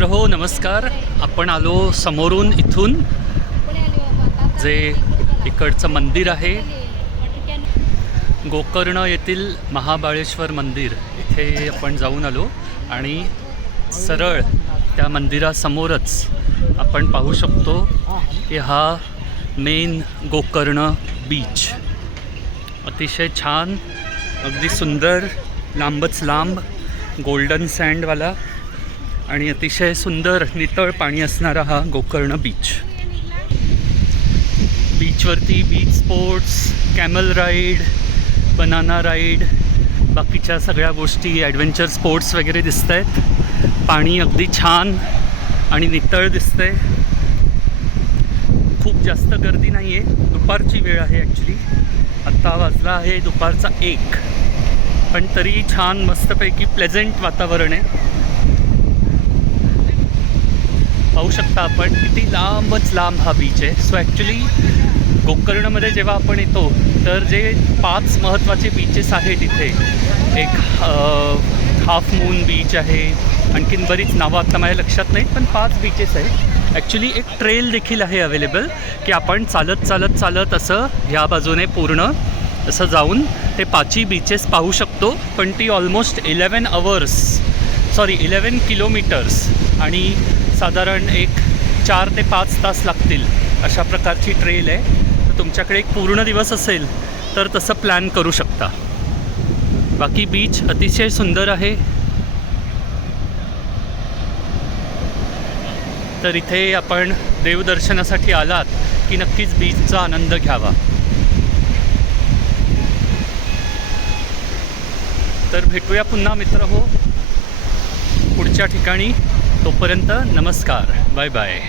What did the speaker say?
मित्रहो नमस्कार. आपण आलो समोरून इथून जे इकडचं मंदिर आहे गोकर्ण येथील महाबळेश्वर मंदिर, इथे आपण जाऊन आलो आणि सरळ त्या मंदिरासमोरच आपण पाहू शकतो की हा मेन गोकर्ण बीच अतिशय छान, अगदी सुंदर, लांबच लांब गोल्डन सँडवाला आणि अतिशय सुंदर नितळ पाणी असणारा हा गोकर्ण बीच. बीचवरती beach sports, camel ride, banana ride, बाकीच्या सगळ्या गोष्टी, ॲडव्हेंचर स्पोर्ट्स वगैरे दिसत आहेत. पाणी अगदी छान आणि नितळ दिसतंय. खूप जास्त गर्दी नाही आहे. दुपारची वेळ आहे ॲक्च्युली. आत्ता वाजला आहे दुपारचा 1, पण तरी छान मस्तपैकी प्लेझेंट वातावरण आहे. पाहू शकता आपण किती लांबच लांब हा बीच आहे. सो ॲक्च्युली गोकर्णमध्ये जेव्हा आपण येतो तर जे 5 महत्त्वाचे बीचेस आहेत इथे, एक हाफ मून बीच आहे, आणखीन बरीच नावं आता माझ्या लक्षात नाहीत, पण 5 बीचेस आहेत. ॲक्च्युली एक ट्रेल देखील आहे अवेलेबल की आपण चालत चालत चालत असं ह्या बाजूने पूर्ण असं जाऊन ते 5ही बीचेस पाहू शकतो. पण ती ऑलमोस्ट 11 किलोमीटर्स आणि साधारण एक 4 ते 5 तास लागतील अशा प्रकारची ट्रेल आहे. तर तुमच्याकडे एक पूर्ण दिवस असेल तर तसं प्लॅन करू शकता. बाकी बीच अतिशय सुंदर आहे. तर इथे आपण देवदर्शनासाठी आलात की नक्कीच बीचचा आनंद घ्यावा. तर भेटूया पुन्हा मित्रहो पुढच्या ठिकाणी. तोपर्यंत नमस्कार, बाय बाय.